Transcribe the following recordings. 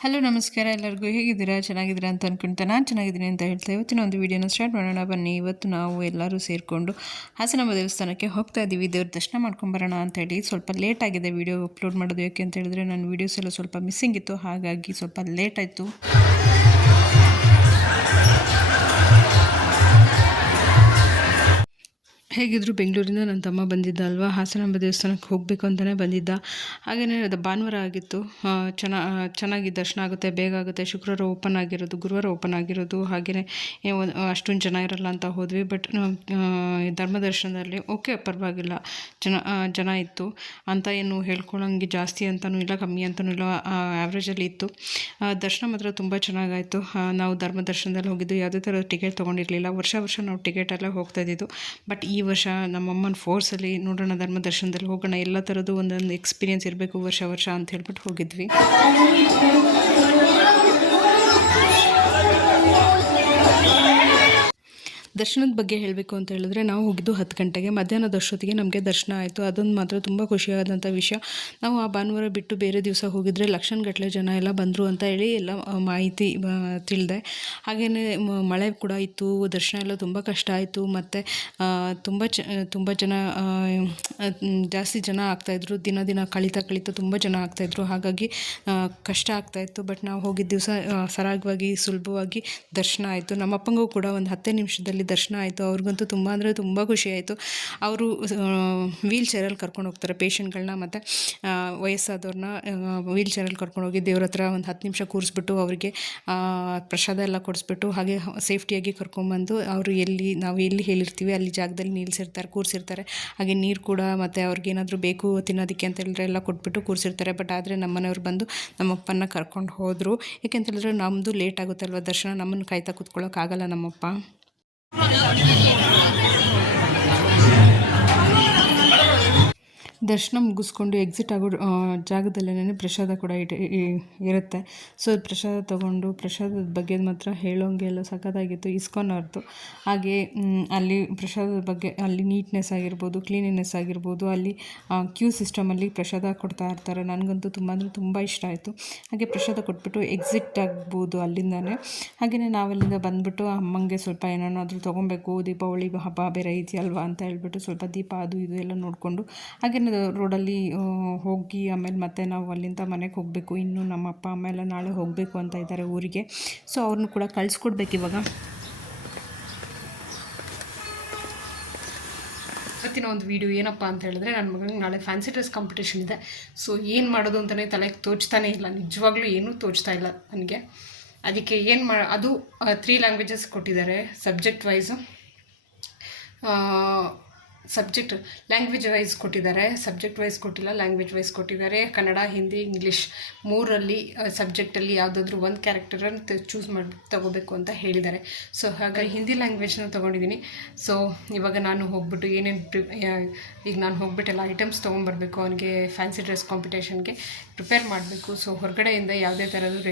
Hello ನಮಸ್ಕಾರ ಎಲ್ಲರಿಗೂ ಹೇಗಿದ್ದೀರಾ ಚೆನ್ನಾಗಿದ್ದೀರಾ ಅಂತ ಅಂದ್ಕೊಳ್ತಾ ನಾನು ಚೆನ್ನಾಗಿದ್ದೀನಿ ಅಂತ ಹೇಳ್ತಾ ಇವತ್ತಿನ ಒಂದು ವೀಡಿಯೋನ ಸ್ಟಾರ್ಟ್ ಮಾಡೋಣ ಬನ್ನಿ. ಇವತ್ತು ನಾವು ಎಲ್ಲರೂ ಸೇರಿಕೊಂಡು ಹಾಸನಾಂಬ ದೇವಸ್ಥಾನಕ್ಕೆ ಹೋಗ್ತಾ ಇದ್ದೀವಿ. ದೇವ್ರ ದರ್ಶನ ಮಾಡ್ಕೊಂಬರೋಣ ಅಂತ ಹೇಳಿ ಸ್ವಲ್ಪ ಲೇಟ್ ಆಗಿದೆ ವೀಡಿಯೋ ಅಪ್ಲೋಡ್ ಮಾಡೋದು. ಯಾಕೆ ಅಂತ ಹೇಳಿದ್ರೆ ನನ್ನ ವೀಡಿಯೋಸ್ ಎಲ್ಲ ಸ್ವಲ್ಪ ಮಿಸ್ಸಿಂಗ್ ಇತ್ತು, ಹಾಗಾಗಿ ಸ್ವಲ್ಪ ಲೇಟ್ ಆಯಿತು. ಹೇಗಿದ್ರು ಬೆಂಗಳೂರಿಂದ ನನ್ನ ತಮ್ಮ ಬಂದಿದ್ದ ಅಲ್ವಾ, ಹಾಸನಾಂಬ ದೇವಸ್ಥಾನಕ್ಕೆ ಹೋಗಬೇಕು ಅಂತಲೇ ಬಂದಿದ್ದ. ಹಾಗೆಯೇ ಅದು ಭಾನುವಾರ ಆಗಿತ್ತು. ಚೆನ್ನಾಗಿ ದರ್ಶನ ಆಗುತ್ತೆ, ಬೇಗ ಆಗುತ್ತೆ. ಶುಕ್ರವಾರ ಓಪನ್ ಆಗಿರೋದು, ಗುರುವಾರ ಓಪನ್ ಆಗಿರೋದು. ಹಾಗೆಯೇ ಅಷ್ಟೊಂದು ಜನ ಇರಲ್ಲ ಅಂತ ಹೋದ್ವಿ. ಬಟ್ ಧರ್ಮದರ್ಶನದಲ್ಲಿ ಓಕೆ, ಪರವಾಗಿಲ್ಲ, ಜನ ಇತ್ತು ಅಂತ ಏನು ಹೇಳ್ಕೊಳ್ಳೋಂಗೆ ಜಾಸ್ತಿ ಅಂತಲೂ ಇಲ್ಲ, ಕಮ್ಮಿ ಅಂತಲೂ ಇಲ್ಲ, ಆ್ಯಾವ್ರೇಜಲ್ಲಿ ಇತ್ತು. ದರ್ಶನ ಮಾತ್ರ ತುಂಬ ಚೆನ್ನಾಗಾಯಿತು. ನಾವು ಧರ್ಮದರ್ಶನದಲ್ಲಿ ಹೋಗಿದ್ದು, ಯಾವುದೇ ಥರದ ಟಿಕೆಟ್ ತೊಗೊಂಡಿರಲಿಲ್ಲ. ವರ್ಷ ನಾವು ಟಿಕೆಟೆಲ್ಲ ಹೋಗ್ತಾ ಇದ್ದಿದ್ದು. ಬಟ್ ಈ ವರ್ಷ ನಮ್ಮಮ್ಮನ ಫೋರ್ಸಲ್ಲಿ ನೋಡೋಣ, ಧರ್ಮದರ್ಶನದಲ್ಲಿ ಹೋಗೋಣ, ಎಲ್ಲ ಥರದ್ದು ಒಂದೊಂದು ಎಕ್ಸ್ಪೀರಿಯೆನ್ಸ್ ಇರಬೇಕು ವರ್ಷ ಅಂತ ಹೇಳ್ಬಿಟ್ಟು ಹೋಗಿದ್ವಿ. ದರ್ಶನದ ಬಗ್ಗೆ ಹೇಳಬೇಕು ಅಂತ ಹೇಳಿದ್ರೆ, ನಾವು ಹೋಗಿದ್ದು 10 ಗಂಟೆಗೆ. ಮಧ್ಯಾಹ್ನದಷ್ಟೊತ್ತಿಗೆ ನಮಗೆ ದರ್ಶನ ಆಯಿತು. ಅದೊಂದು ಮಾತ್ರ ತುಂಬ ಖುಷಿಯಾದಂಥ ವಿಷಯ. ನಾವು ಆ ಭಾನುವಾರ ಬಿಟ್ಟು ಬೇರೆ ದಿವಸ ಹೋಗಿದ್ರೆ ಲಕ್ಷಗಟ್ಟಲೆ ಜನ ಎಲ್ಲ ಬಂದರು ಅಂತ ಹೇಳಿ ಎಲ್ಲ ಮಾಹಿತಿ ತಿಳಿದೆ. ಹಾಗೆಯೇ ಮಳೆ ಕೂಡ ಇತ್ತು, ದರ್ಶನ ಎಲ್ಲ ತುಂಬ ಕಷ್ಟ ಆಯಿತು. ಮತ್ತು ತುಂಬ ಜನ, ಜಾಸ್ತಿ ಜನ ಆಗ್ತಾಯಿದ್ರು. ದಿನ ಕಳೀತಾ ತುಂಬ ಜನ ಆಗ್ತಾಯಿದ್ರು. ಹಾಗಾಗಿ ಕಷ್ಟ ಆಗ್ತಾಯಿತ್ತು. ಬಟ್ ನಾವು ಹೋಗಿದ್ದ ದಿವಸ ಸರಾಗವಾಗಿ ಸುಲಭವಾಗಿ ದರ್ಶನ ಆಯಿತು. ನಮ್ಮಪ್ಪಂಗೂ ಕೂಡ ಒಂದು 10 ನಿಮಿಷದಲ್ಲಿ ದರ್ಶನ ಆಯಿತು. ಅವ್ರಿಗಂತೂ ತುಂಬ ಅಂದರೆ ತುಂಬ ಖುಷಿ ಆಯಿತು. ಅವರು ವೀಲ್ ಚೇರಲ್ಲಿ ಕರ್ಕೊಂಡು ಹೋಗ್ತಾರೆ ಪೇಷಂಟ್ಗಳನ್ನ, ಮತ್ತು ವಯಸ್ಸಾದವ್ರನ್ನ ವೀಲ್ ಚೇರಲ್ಲಿ ಕರ್ಕೊಂಡೋಗಿ ದೇವ್ರ ಹತ್ರ ಒಂದು 10 ನಿಮಿಷ ಕೂರಿಸ್ಬಿಟ್ಟು ಅವರಿಗೆ ಪ್ರಸಾದ ಎಲ್ಲ ಕೊಡಿಸ್ಬಿಟ್ಟು, ಹಾಗೆ ಸೇಫ್ಟಿಯಾಗಿ ಕರ್ಕೊಂಬಂದು ಅವರು ನಾವು ಎಲ್ಲಿ ಹೇಳಿರ್ತೀವಿ ಅಲ್ಲಿ ಜಾಗದಲ್ಲಿ ಕೂರಿಸಿರ್ತಾರೆ. ಹಾಗೆ ನೀರು ಕೂಡ, ಮತ್ತು ಅವ್ರಿಗೇನಾದರೂ ಬೇಕು ತಿನ್ನೋದಕ್ಕೆ ಅಂತ ಹೇಳಿದ್ರೆ ಎಲ್ಲ ಕೊಟ್ಬಿಟ್ಟು ಕೂರಿಸಿರ್ತಾರೆ. ಬಟ್ ಆದರೆ ನಮ್ಮನೆಯವ್ರು ಬಂದು ನಮ್ಮಪ್ಪನ ಕರ್ಕೊಂಡು ಹೋದರು. ಏಕೆಂತ ಹೇಳಿದ್ರೆ ನಮ್ಮದು ಲೇಟ್ ಆಗುತ್ತಲ್ವ ದರ್ಶನ, ನಮ್ಮನ್ನು ಕಾಯ್ತಾ ಕೂತ್ಕೊಳ್ಳೋಕ್ಕಾಗಲ್ಲ ನಮ್ಮಪ್ಪ. ದರ್ಶನ ಮುಗಿಸ್ಕೊಂಡು ಎಕ್ಸಿಟ್ ಆಗೋ ಜಾಗದಲ್ಲೇ ಪ್ರಸಾದ ಕೂಡ ಇರುತ್ತೆ. ಸೊ ಪ್ರಸಾದ ತೊಗೊಂಡು, ಪ್ರಸಾದದ ಬಗ್ಗೆ ಮಾತ್ರ ಹೇಳೋಂಗೆ ಎಲ್ಲ ಸಖತ್ತಾಗಿತ್ತು. ಇಸ್ಕಾನ್ ಅವ್ರದ್ದು. ಹಾಗೆ ಅಲ್ಲಿ ಪ್ರಸಾದದ ಬಗ್ಗೆ, ಅಲ್ಲಿ ನೀಟ್ನೆಸ್ ಆಗಿರ್ಬೋದು, ಕ್ಲೀನಿನೆಸ್ ಆಗಿರ್ಬೋದು, ಅಲ್ಲಿ ಕ್ಯೂ ಸಿಸ್ಟಮಲ್ಲಿ ಪ್ರಸಾದ ಕೊಡ್ತಾ ಇರ್ತಾರೆ. ನನಗಂತೂ ತುಂಬ ಅಂದರೆ ತುಂಬ ಇಷ್ಟ ಆಯಿತು. ಹಾಗೆ ಪ್ರಸಾದ ಕೊಟ್ಬಿಟ್ಟು ಎಕ್ಸಿಟ್ ಆಗ್ಬೋದು ಅಲ್ಲಿಂದನೇ. ಹಾಗೆಯೇ ನಾವಲ್ಲಿಂದ ಬಂದುಬಿಟ್ಟು ಅಮ್ಮಂಗೆ ಸ್ವಲ್ಪ ಏನಾದರೂ ತೊಗೊಬೇಕು, ದೀಪಾವಳಿ ಹಬ್ಬ ಬೇರೆ ಇದೆಯಲ್ವಾ ಅಂತ ಹೇಳ್ಬಿಟ್ಟು ಸ್ವಲ್ಪ ದೀಪ ಅದು ಇದು ಎಲ್ಲ ನೋಡಿಕೊಂಡು ಹಾಗೆ ರೋಡಲ್ಲಿ ಹೋಗಿ ಆಮೇಲೆ ಮತ್ತೆ ನಾವು ಅಲ್ಲಿಂದ ಮನೆಗೆ ಹೋಗಬೇಕು. ಇನ್ನು ನಮ್ಮ ಅಪ್ಪ ಅಮ್ಮ ಎಲ್ಲ ನಾಳೆ ಹೋಗಬೇಕು ಅಂತ ಇದ್ದಾರೆ ಊರಿಗೆ. ಸೊ ಅವ್ರನ್ನೂ ಕೂಡ ಕಳಿಸ್ಕೊಡ್ಬೇಕು ಇವಾಗ. ಇವತ್ತಿನ ಒಂದು ವೀಡಿಯೋ ಏನಪ್ಪ ಅಂತ ಹೇಳಿದ್ರೆ, ನನ್ನ ಮಗನಿಗೆ ನಾಳೆ ಫ್ಯಾನ್ಸಿ ಡ್ರೆಸ್ ಕಾಂಪಿಟೇಷನ್ ಇದೆ. ಸೊ ಏನು ಮಾಡೋದು ಅಂತಲೇ ತಲೆಗೆ ತೋಚ್ತಾನೇ ಇಲ್ಲ, ನಿಜವಾಗ್ಲೂ ಏನೂ ತೋಚ್ತಾ ಇಲ್ಲ ನನಗೆ. ಅದಕ್ಕೆ ಅದು 3 ಲ್ಯಾಂಗ್ವೇಜಸ್ ಕೊಟ್ಟಿದ್ದಾರೆ ಸಬ್ಜೆಕ್ಟ್ ವೈಸು. ಲ್ಯಾಂಗ್ವೇಜ್ ವೈಸ್ ಕೊಟ್ಟಿದ್ದಾರೆ, ಸಬ್ಜೆಕ್ಟ್ ವೈಸ್ ಕೊಟ್ಟಿಲ್ಲ, ಲ್ಯಾಂಗ್ವೇಜ್ ವೈಸ್ ಕೊಟ್ಟಿದ್ದಾರೆ. ಕನ್ನಡ, ಹಿಂದಿ, ಇಂಗ್ಲೀಷ್ 3ರಲ್ಲಿ ಸಬ್ಜೆಕ್ಟಲ್ಲಿ ಯಾವುದಾದ್ರೂ ಒಂದು ಕ್ಯಾರೆಕ್ಟರನ್ನು ಚೂಸ್ ಮಾಡಿ ತೊಗೋಬೇಕು ಅಂತ ಹೇಳಿದ್ದಾರೆ. ಸೊ ಹಾಗಾಗಿ ಹಿಂದಿ ಲ್ಯಾಂಗ್ವೇಜ್ನ ತೊಗೊಂಡಿದ್ದೀನಿ. ಸೊ ಇವಾಗ ನಾನು ಹೋಗ್ಬಿಟ್ಟು ಈಗ ನಾನು ಹೋಗ್ಬಿಟ್ಟೆಲ್ಲ ಐಟಮ್ಸ್ ತೊಗೊಂಬರ್ಬೇಕು. ಅವನಿಗೆ ಫ್ಯಾನ್ಸಿ ಡ್ರೆಸ್ ಕಾಂಪಿಟೇಷನ್ಗೆ ಪ್ರಿಪೇರ್ ಮಾಡಬೇಕು. ಸೊ ಹೊರಗಡೆಯಿಂದ ಯಾವುದೇ ಥರದ್ದು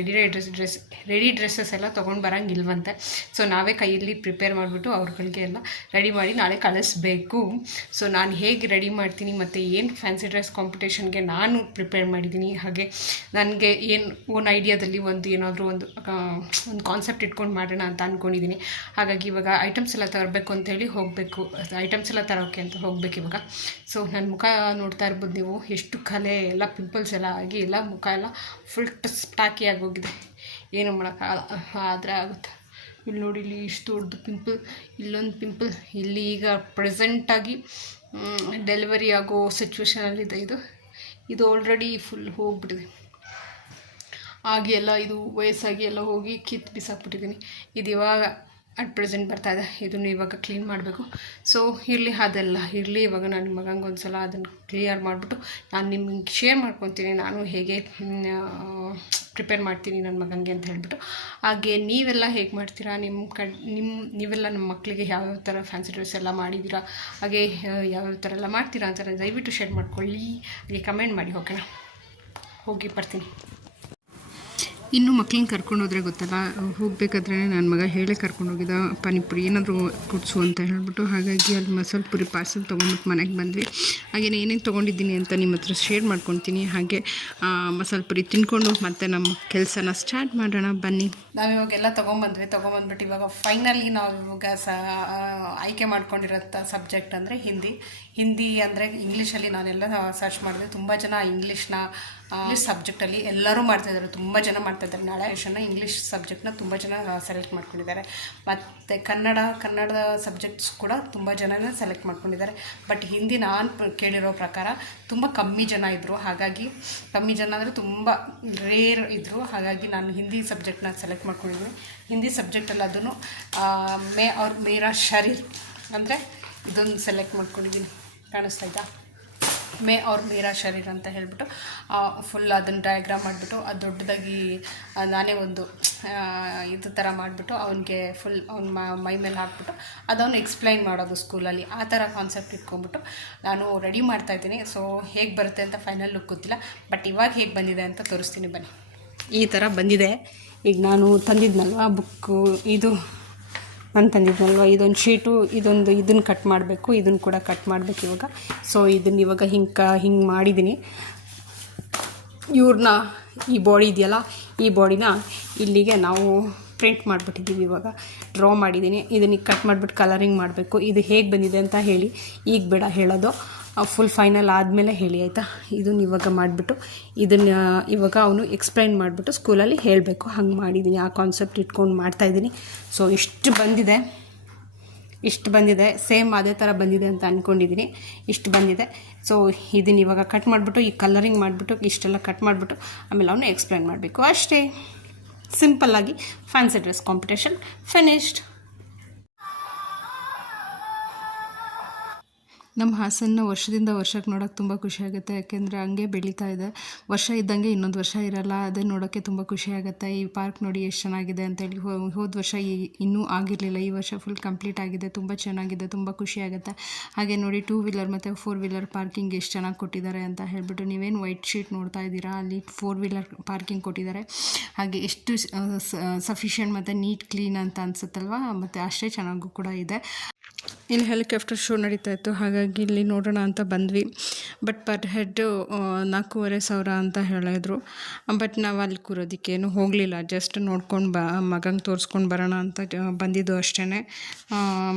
ರೆಡಿ ಡ್ರೆಸ್ಸಸ್ ಎಲ್ಲ ತೊಗೊಂಡು ಬರೋಂಗಿಲ್ವಂತೆ. ಸೊ ನಾವೇ ಕೈಯಲ್ಲಿ ಪ್ರಿಪೇರ್ ಮಾಡಿಬಿಟ್ಟು ಅವ್ರಗಳಿಗೆ ಎಲ್ಲ ರೆಡಿ ಮಾಡಿ ನಾಳೆ ಕಳಿಸ್ಬೇಕು. ಸೊ ನಾನು ಹೇಗೆ ರೆಡಿ ಮಾಡ್ತೀನಿ ಮತ್ತು ಏನು ಫ್ಯಾನ್ಸಿ ಡ್ರೆಸ್ ಕಾಂಪಿಟೇಷನ್ಗೆ ನಾನು ಪ್ರಿಪೇರ್ ಮಾಡಿದ್ದೀನಿ, ಹಾಗೆ ನನಗೆ ಏನು ಓನ್ ಐಡಿಯಾದಲ್ಲಿ ಏನಾದರೂ ಒಂದು ಕಾನ್ಸೆಪ್ಟ್ ಇಟ್ಕೊಂಡು ಮಾಡೋಣ ಅಂತ ಅಂದ್ಕೊಂಡಿದ್ದೀನಿ. ಹಾಗಾಗಿ ಇವಾಗ ಐಟಮ್ಸ್ ಎಲ್ಲ ತರಬೇಕು ಅಂತೇಳಿ ಹೋಗಬೇಕು, ಐಟಮ್ಸ್ ಎಲ್ಲ ತರೋಕ್ಕೆ ಅಂತ ಹೋಗ್ಬೇಕು ಇವಾಗ. ಸೊ ನನ್ನ ಮುಖ ನೋಡ್ತಾ ಇರ್ಬೋದು ನೀವು, ಎಷ್ಟು ಕಲೆ ಎಲ್ಲ ಪಿಂಪಲ್ಸ್ ಎಲ್ಲ ಆಗಿ ಎಲ್ಲ ಮುಖ ಎಲ್ಲ ಫುಲ್ ಸ್ಟಾಕಿ ಆಗೋಗಿದೆ. ಏನು ಮಾಡೋಕ್ಕಾಗಲ್ಲ, ಆದರೆ ಆಗುತ್ತೆ. ಇಲ್ಲಿ ನೋಡಿ, ಇಲ್ಲಿ ಇಷ್ಟು ದೊಡ್ಡ ಪಿಂಪಲ್, ಇಲ್ಲೊಂದು ಪಿಂಪಲ್, ಇಲ್ಲಿ ಈಗ ಪ್ರೆಸೆಂಟಾಗಿ ಡೆಲಿವರಿ ಆಗೋ ಸಿಚುವೇಷನಲ್ಲಿದೆ. ಇದು ಆಲ್ರೆಡಿ ಫುಲ್ ಹೋಗ್ಬಿಟ್ಟಿದೆ. ಆಗಿ ಎಲ್ಲ ಇದು ವಯಸ್ಸಾಗಿ ಎಲ್ಲ ಹೋಗಿ ಬಿಸಾಕ್ಬಿಟ್ಟಿದ್ದೀನಿ. ಇದು ಇವಾಗ ಅಟ್ ಪ್ರೆಸೆಂಟ್ ಬರ್ತಾಯಿದೆ. ಇದನ್ನು ಇವಾಗ ಕ್ಲೀನ್ ಮಾಡಬೇಕು. ಸೊ ಅದೆಲ್ಲ ಇರಲಿ. ಇವಾಗ ನಾನು ನಿಮ್ಮ ಮಗಂಗೆ ಒಂದು ಸಲ ಅದನ್ನು ಕ್ಲಿಯರ್ ಮಾಡಿಬಿಟ್ಟು ನಾನು ನಿಮ್ಗೆ ಶೇರ್ ಮಾಡ್ಕೊತೀನಿ, ನಾನು ಹೇಗೆ ಪ್ರಿಪೇರ್ ಮಾಡ್ತೀನಿ ನನ್ನ ಮಗನಿಗೆ ಅಂತ ಹೇಳ್ಬಿಟ್ಟು. ಹಾಗೆ ನೀವೆಲ್ಲ ಹೇಗೆ ಮಾಡ್ತೀರಾ, ನೀವೆಲ್ಲ ನಮ್ಮ ಮಕ್ಕಳಿಗೆ ಯಾವ್ಯಾವ ಥರ ಫ್ಯಾನ್ಸಿ ಡ್ರೆಸ್ ಎಲ್ಲ ಮಾಡಿದ್ದೀರಾ, ಹಾಗೆ ಯಾವ್ಯಾವ ಥರ ಎಲ್ಲ ಮಾಡ್ತೀರಾ ಅಂತ ದಯವಿಟ್ಟು ಶೇರ್ ಮಾಡ್ಕೊಳ್ಳಿ. ಹಾಗೆ ಕಮೆಂಟ್ ಮಾಡಿ. ಓಕೆನಾ, ಹೋಗಿ ಬರ್ತೀನಿ. ಇನ್ನು ಮಕ್ಳನ್ನ ಕರ್ಕೊಂಡು ಹೋದರೆ ಗೊತ್ತಲ್ಲ, ಹೋಗಬೇಕಾದ್ರೆ ನನ್ನ ಮಗ ಹೇಳೇ ಕರ್ಕೊಂಡೋಗಿದ್ದ ಪಾನಿಪುರಿ ಏನಾದರೂ ಕೊಡಿಸು ಅಂತ ಹೇಳ್ಬಿಟ್ಟು. ಹಾಗಾಗಿ ಅಲ್ಲಿ ಮಸಾಲೆ ಪುರಿ ಪಾರ್ಸೆಲ್ ತೊಗೊಂಬಿಟ್ಟು ಮನೆಗೆ ಬಂದ್ವಿ. ಹಾಗೆಯೇ ಏನೇನು ತೊಗೊಂಡಿದ್ದೀನಿ ಅಂತ ನಿಮ್ಮ ಹತ್ರ ಶೇರ್ ಮಾಡ್ಕೊತೀನಿ. ಹಾಗೆ ಮಸಾಲೆ ಪುರಿ ತಿನ್ಕೊಂಡು ಮತ್ತೆ ನಮ್ಮ ಕೆಲಸನ ಸ್ಟಾರ್ಟ್ ಮಾಡೋಣ ಬನ್ನಿ. ನಾವಿವಾಗೆಲ್ಲ ತೊಗೊಂಬಂದ್ಬಿಟ್ಟು ಇವಾಗ ಫೈನಲಿ ನಾವು ಇವಾಗ ಆಯ್ಕೆ ಮಾಡ್ಕೊಂಡಿರೋಂಥ ಸಬ್ಜೆಕ್ಟ್ ಅಂದರೆ ಹಿಂದಿ ಅಂದರೆ ಇಂಗ್ಲೀಷಲ್ಲಿ ನಾನೆಲ್ಲ ಸರ್ಚ್ ಮಾಡಿದೆ. ತುಂಬ ಜನ ಇಂಗ್ಲೀಷ್ ಸಬ್ಜೆಕ್ಟಲ್ಲಿ ಎಲ್ಲರೂ ಮಾಡ್ತಾಯಿದ್ದಾರೆ, ತುಂಬ ಜನ ಮಾಡ್ತಾಯಿದ್ದಾರೆ. ನಾಳೆ ಇಂಗ್ಲೀಷ್ ಸಬ್ಜೆಕ್ಟ್ನ ತುಂಬ ಜನ ಸೆಲೆಕ್ಟ್ ಮಾಡ್ಕೊಂಡಿದ್ದಾರೆ. ಮತ್ತು ಕನ್ನಡದ ಸಬ್ಜೆಕ್ಟ್ಸ್ ಕೂಡ ತುಂಬ ಜನನೇ ಸೆಲೆಕ್ಟ್ ಮಾಡ್ಕೊಂಡಿದ್ದಾರೆ. ಬಟ್ ಹಿಂದಿ ನಾನು ಕೇಳಿರೋ ಪ್ರಕಾರ ತುಂಬ ಕಮ್ಮಿ ಜನ ಇದ್ದರು. ಹಾಗಾಗಿ ಕಮ್ಮಿ ಜನ ಅಂದರೆ ತುಂಬ ರೇರ್ ಇದ್ದರು. ಹಾಗಾಗಿ ನಾನು ಹಿಂದಿ ಸಬ್ಜೆಕ್ಟ್ನ ಸೆಲೆಕ್ಟ್ ಮಾಡ್ಕೊಂಡಿದ್ದೀನಿ. ಹಿಂದಿ ಸಬ್ಜೆಕ್ಟಲ್ಲಿ ಅದನ್ನು ಮೇ ಔರ್ ಮೇರಾ ಶರೀರ್ ಅಂದರೆ ಇದೊಂದು ಸೆಲೆಕ್ಟ್ ಮಾಡ್ಕೊಂಡಿದ್ದೀನಿ. ಕಾಣಿಸ್ತಾ ಇದ್ದ ಮೇ ಔರ್ ಮೇರಾ ಶರೀರ್ ಅಂತ ಹೇಳ್ಬಿಟ್ಟು ಫುಲ್ ಅದನ್ನು ಡಯಾಗ್ರಾಮ್ ಮಾಡಿಬಿಟ್ಟು ಅದು ದೊಡ್ಡದಾಗಿ ನಾನೇ ಒಂದು ಇದು ಥರ ಮಾಡಿಬಿಟ್ಟು ಅವನಿಗೆ ಫುಲ್ ಅವ್ನ ಮೈ ಮೇಲೆ ಹಾಕ್ಬಿಟ್ಟು ಅದನ್ನು ಎಕ್ಸ್ಪ್ಲೈನ್ ಮಾಡೋದು ಸ್ಕೂಲಲ್ಲಿ. ಆ ಥರ ಕಾನ್ಸೆಪ್ಟ್ ಇಟ್ಕೊಂಡ್ಬಿಟ್ಟು ನಾನು ರೆಡಿ ಮಾಡ್ತಾಯಿದ್ದೀನಿ. ಸೊ ಹೇಗೆ ಬರುತ್ತೆ ಅಂತ ಫೈನಲ್ ಲುಕ್ ಗೊತ್ತಿಲ್ಲ, ಬಟ್ ಇವಾಗ ಹೇಗೆ ಬಂದಿದೆ ಅಂತ ತೋರಿಸ್ತೀನಿ ಬನ್ನಿ. ಈ ಥರ ಬಂದಿದೆ. ಈಗ ನಾನು ತಂದಿದ್ನಲ್ವ ಬುಕ್ಕು, ನಾನು ತಂದಿದ್ನಲ್ವ ಇದೊಂದು ಶೀಟು, ಇದನ್ನು ಕಟ್ ಮಾಡಬೇಕು, ಇದನ್ನು ಕೂಡ ಕಟ್ ಮಾಡಬೇಕು ಇವಾಗ. ಸೊ ಇದನ್ನು ಇವಾಗ ಹಿಂಗೆ ಮಾಡಿದ್ದೀನಿ. ಇವ್ರನ್ನ ಈ ಬಾಡಿ ಇದೆಯಲ್ಲ, ಈ ಬಾಡಿನ ಇಲ್ಲಿಗೆ ನಾವು ಪ್ರಿಂಟ್ ಮಾಡಿಬಿಟ್ಟಿದ್ದೀವಿ. ಇವಾಗ ಡ್ರಾ ಮಾಡಿದ್ದೀನಿ. ಇದನ್ನು ಕಟ್ ಮಾಡಿಬಿಟ್ಟು ಕಲರಿಂಗ್ ಮಾಡಬೇಕು. ಇದು ಹೇಗೆ ಬಂದಿದೆ ಅಂತ ಹೇಳಿ, ಈಗ ಬೇಡ ಹೇಳೋದು, ಫುಲ್ ಫೈನಲ್ ಆದಮೇಲೆ ಹೇಳಿ ಆಯಿತಾ. ಇದನ್ನು ಇವಾಗ ಮಾಡಿಬಿಟ್ಟು ಇದನ್ನು ಇವಾಗ ಅವನು ಎಕ್ಸ್ಪ್ಲೈನ್ ಮಾಡಿಬಿಟ್ಟು ಸ್ಕೂಲಲ್ಲಿ ಹೇಳಬೇಕು. ಹಂಗೆ ಮಾಡಿದ್ದೀನಿ, ಆ ಕಾನ್ಸೆಪ್ಟ್ ಇಟ್ಕೊಂಡು ಮಾಡ್ತಾಯಿದ್ದೀನಿ. ಸೊ ಇಷ್ಟು ಬಂದಿದೆ, ಸೇಮ್ ಅದೇ ಥರ ಬಂದಿದೆ ಅಂತ ಅಂದ್ಕೊಂಡಿದ್ದೀನಿ. ಇಷ್ಟು ಬಂದಿದೆ. ಸೊ ಇದನ್ನು ಇವಾಗ ಕಟ್ ಮಾಡಿಬಿಟ್ಟು ಈ ಕಲರಿಂಗ್ ಮಾಡಿಬಿಟ್ಟು ಇಷ್ಟೆಲ್ಲ ಕಟ್ ಮಾಡಿಬಿಟ್ಟು ಆಮೇಲೆ ಅವನು ಎಕ್ಸ್ಪ್ಲೈನ್ ಮಾಡಬೇಕು. ಅಷ್ಟೇ ಸಿಂಪಲ್ಲಾಗಿ ಫ್ಯಾನ್ಸಿ ಡ್ರೆಸ್ ಕಾಂಪಿಟೇಷನ್ ಫಿನಿಶ್ಡ್. ನಮ್ಮ ಹಾಸನ ವರ್ಷದಿಂದ ವರ್ಷಕ್ಕೆ ನೋಡೋಕ್ಕೆ ತುಂಬ ಖುಷಿಯಾಗುತ್ತೆ. ಯಾಕೆಂದರೆ ಹಂಗೆ ಬೆಳೀತಾ ಇದೆ. ವರ್ಷ ಇದ್ದಂಗೆ ಇನ್ನೊಂದು ವರ್ಷ ಇರಲ್ಲ, ಅದೇ ನೋಡೋಕ್ಕೆ ತುಂಬ ಖುಷಿಯಾಗುತ್ತೆ. ಈ ಪಾರ್ಕ್ ನೋಡಿ ಎಷ್ಟು ಚೆನ್ನಾಗಿದೆ ಅಂತೇಳಿ. ಹೋದ ವರ್ಷ ಇನ್ನೂ ಆಗಿರಲಿಲ್ಲ, ಈ ವರ್ಷ ಫುಲ್ ಕಂಪ್ಲೀಟ್ ಆಗಿದೆ. ತುಂಬ ಚೆನ್ನಾಗಿದೆ, ತುಂಬ ಖುಷಿಯಾಗುತ್ತೆ. ಹಾಗೆ ನೋಡಿ 2 ವೀಲರ್ ಮತ್ತು 4 ವೀಲರ್ ಪಾರ್ಕಿಂಗ್ ಎಷ್ಟು ಚೆನ್ನಾಗಿ ಕೊಟ್ಟಿದ್ದಾರೆ ಅಂತ ಹೇಳ್ಬಿಟ್ಟು. ನೀವೇನು ವೈಟ್ ಶೀಟ್ ನೋಡ್ತಾ ಇದ್ದೀರಾ, ಅಲ್ಲಿ 4 ವೀಲರ್ ಪಾರ್ಕಿಂಗ್ ಕೊಟ್ಟಿದ್ದಾರೆ. ಹಾಗೆ ಎಷ್ಟು ಸಫಿಷಿಯೆಂಟ್ ಮತ್ತು ನೀಟ್ ಕ್ಲೀನ್ ಅಂತ ಅನಿಸುತ್ತಲ್ವ, ಮತ್ತು ಅಷ್ಟೇ ಚೆನ್ನಾಗೂ ಕೂಡ ಇದೆ. ಇಲ್ಲಿ ಹೆಲಿಕಾಪ್ಟರ್ ಶೋ ನಡೀತಾ ಇತ್ತು, ಹಾಗಾಗಿ ಇಲ್ಲಿ ನೋಡೋಣ ಅಂತ ಬಂದ್ವಿ. ಬಟ್ ಪರ್ ಹೆಡ್ 4,500 ಅಂತ ಹೇಳಿದ್ರು. ಬಟ್ ನಾವು ಅಲ್ಲಿ ಕೂರೋದಕ್ಕೇನು ಹೋಗಲಿಲ್ಲ, ಜಸ್ಟ್ ನೋಡ್ಕೊಂಡು ಮಗಂಗೆ ತೋರಿಸ್ಕೊಂಡು ಬರೋಣ ಅಂತ ಬಂದಿದ್ದು ಅಷ್ಟೇ.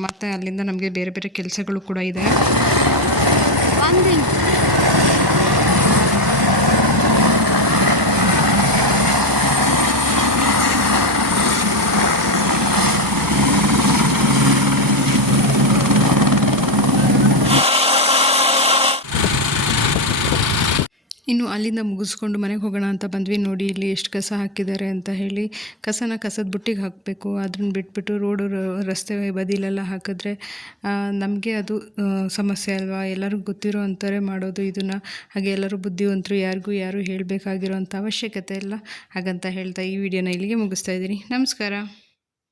ಮತ್ತು ಅಲ್ಲಿಂದ ನಮಗೆ ಬೇರೆ ಬೇರೆ ಕೆಲಸಗಳು ಕೂಡ ಇದೆ. ಇನ್ನು ಅಲ್ಲಿಂದ ಮುಗಿಸ್ಕೊಂಡು ಮನೆಗೆ ಹೋಗೋಣ ಅಂತ ಬಂದ್ವಿ. ನೋಡಿ ಇಲ್ಲಿ ಎಷ್ಟು ಕಸ ಹಾಕಿದ್ದಾರೆ ಅಂತ ಹೇಳಿ. ಕಸದ ಬುಟ್ಟಿಗೆ ಹಾಕಬೇಕು, ಅದನ್ನ ಬಿಟ್ಬಿಟ್ಟು ರಸ್ತೆ ಬದಿಲೆಲ್ಲ ಹಾಕಿದ್ರೆ ನಮಗೆ ಅದು ಸಮಸ್ಯೆ ಅಲ್ವಾ. ಎಲ್ಲರಿಗೂ ಗೊತ್ತಿರೋ ಅಂತಾರೆ ಮಾಡೋದು ಇದನ್ನು. ಹಾಗೆ ಎಲ್ಲರೂ ಬುದ್ಧಿವಂತರು, ಯಾರು ಹೇಳಬೇಕಾಗಿರೋ ಅಂಥ ಅವಶ್ಯಕತೆ ಇಲ್ಲ. ಹಾಗಂತ ಹೇಳ್ತಾ ಈ ವಿಡಿಯೋನ ಇಲ್ಲಿಗೆ ಮುಗಿಸ್ತಾ ಇದ್ದೀನಿ. ನಮಸ್ಕಾರ.